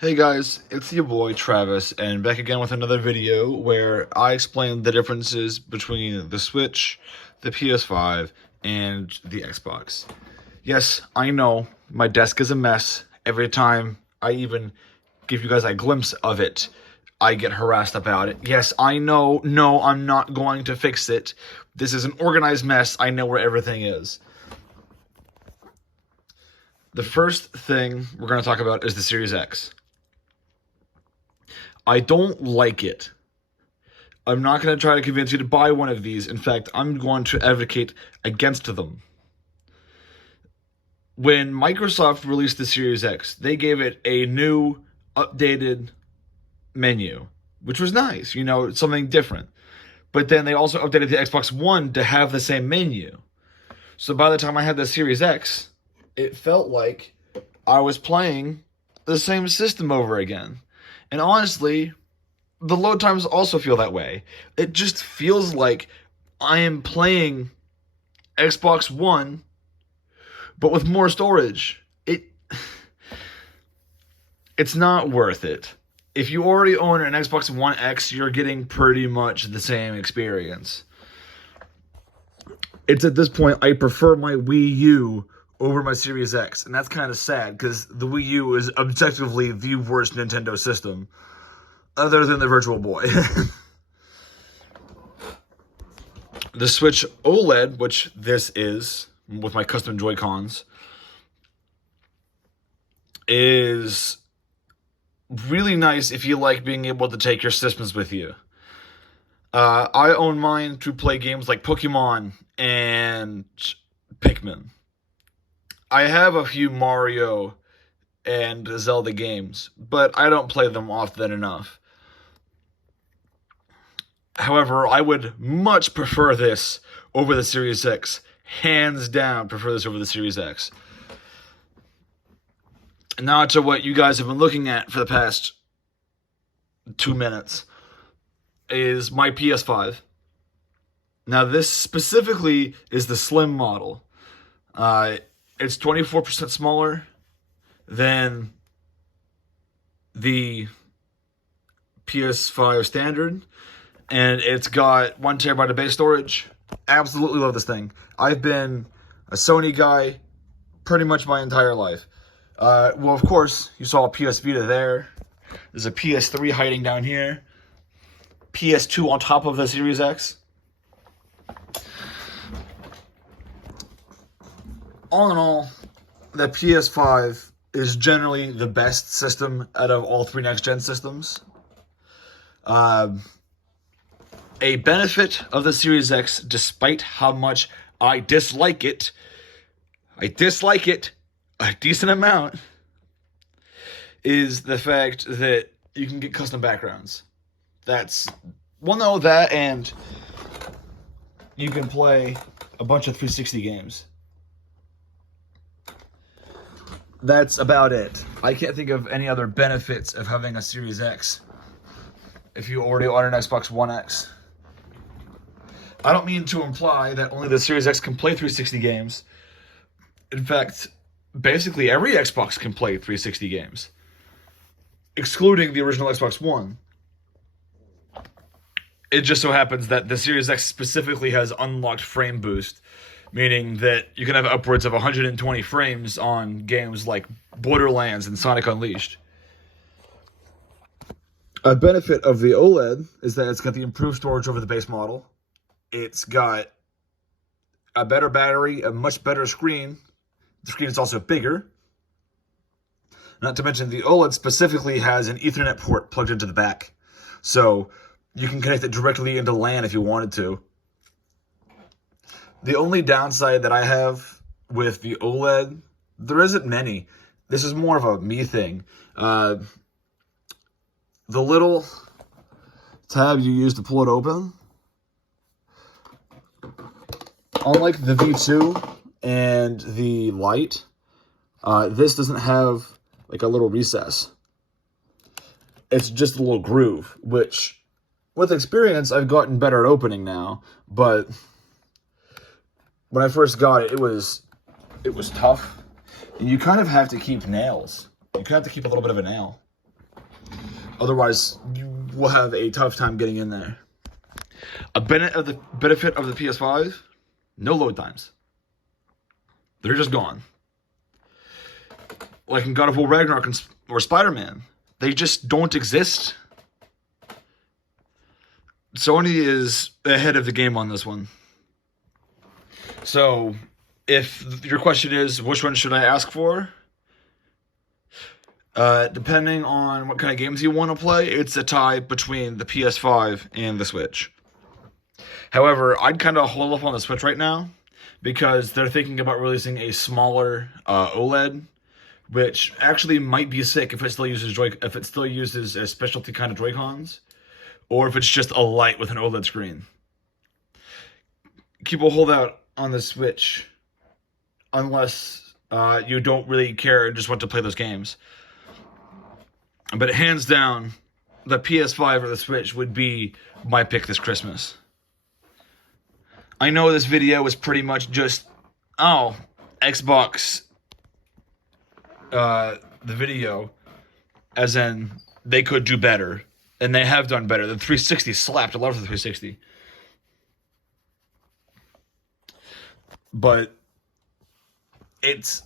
Hey guys, it's your boy Travis, and back again with another video where I explain the differences between the Switch, the PS5, and the Xbox. Yes, I know, my desk is a mess. Every time I even give you guys a glimpse of it, I get harassed about it. Yes, I know, no, I'm not going to fix it. This is an organized mess. I know where everything is. The first thing we're going to talk about is the Series X. I don't like it. I'm not going to try to convince you to buy one of these. In fact, I'm going to advocate against them. When Microsoft released the Series X, they gave it a new, updated menu, which was nice, something different. But then they also updated the Xbox One to have the same menu. So by the time I had the Series X, it felt like I was playing the same system over again. And honestly, the load times also feel that way. It just feels like I am playing Xbox One, but with more storage. It's not worth it. If you already own an Xbox One X, you're getting pretty much the same experience. It's at this point, I prefer my Wii U over my Series X, and that's kind of sad, because the Wii U is objectively the worst Nintendo system, other than the Virtual Boy. The Switch OLED, which this is, with my custom Joy-Cons, is really nice if you like being able to take your systems with you. I own mine to play games like Pokemon and Pikmin. I have a few Mario and Zelda games, but I don't play them often enough. However, I would much prefer this over the Series X. Hands down, prefer this over the Series X. Now to what you guys have been looking at for the past 2 minutes is my PS5. Now this specifically is the slim model. It's 24% smaller than the PS5 standard, and it's got 1 terabyte of base storage. Absolutely love this thing. I've been a Sony guy pretty much my entire life. Well, of course, you saw a PS Vita there. There's a PS3 hiding down here. PS2 on top of the Series X. All in all, the PS5 is generally the best system out of all 3 next-gen systems. A benefit of the Series X, despite how much I dislike it a decent amount, is the fact that you can get custom backgrounds. That, and you can play a bunch of 360 games. That's about it. I can't think of any other benefits of having a Series X if you already own an Xbox One X. I don't mean to imply that only the Series X can play 360 games. In fact, basically every Xbox can play 360 games, excluding the original Xbox One. It just so happens that the Series X specifically has unlocked frame boost, meaning that you can have upwards of 120 frames on games like Borderlands and Sonic Unleashed. A benefit of the OLED is that it's got the improved storage over the base model. It's got a better battery, a much better screen. The screen is also bigger. Not to mention the OLED specifically has an Ethernet port plugged into the back. So you can connect it directly into LAN if you wanted to. The only downside that I have with the OLED, there isn't many. This is more of a me thing. The little tab you use to pull it open, unlike the V2 and the Lite, this doesn't have like a little recess. It's just a little groove, which with experience I've gotten better at opening now, but when I first got it, it was tough. And you kind of have to keep nails. You kind of have to keep a little bit of a nail. Otherwise, you will have a tough time getting in there. A benefit of the PS5, no load times. They're just gone. Like in God of War Ragnarok or Spider-Man, they just don't exist. Sony is ahead of the game on this one. So, if your question is, which one should I ask for? Depending on what kind of games you want to play, it's a tie between the PS5 and the Switch. However, I'd kind of hold off on the Switch right now because they're thinking about releasing a smaller OLED, which actually might be sick if it still uses a specialty kind of Joy-Cons, or if it's just a light with an OLED screen. Keep a hold out on the Switch unless you don't really care and just want to play those games. But hands down, the PS5 or the Switch would be my pick this Christmas. I know this video was pretty much just, Xbox, the video, as in they could do better, and they have done better. The 360 slapped. I love the 360. But it's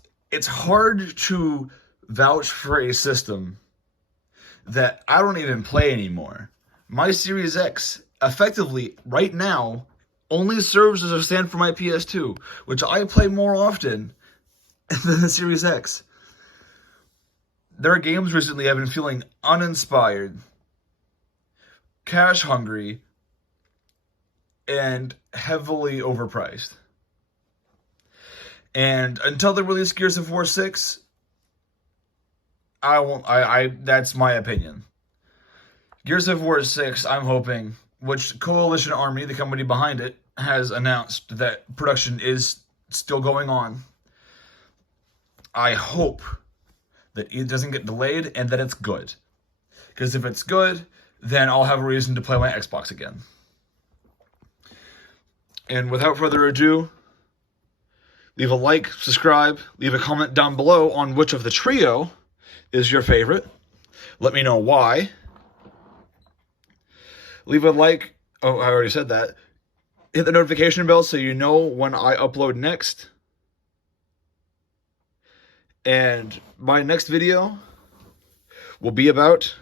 hard to vouch for a system that I don't even play anymore. My Series X, effectively, right now, only serves as a stand for my PS2, which I play more often than the Series X. There are games recently I've been feeling uninspired, cash hungry, and heavily overpriced. And until they release Gears of War 6, that's my opinion. Gears of War 6, I'm hoping, which Coalition Army, the company behind it, has announced that production is still going on. I hope that it doesn't get delayed and that it's good. Because if it's good, then I'll have a reason to play my Xbox again. And without further ado, leave a like, subscribe, leave a comment down below on which of the trio is your favorite. Let me know why. Leave a like. Oh, I already said that. Hit the notification bell so you know when I upload next. And my next video will be about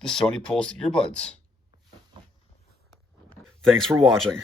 the Sony Pulse earbuds. Thanks for watching.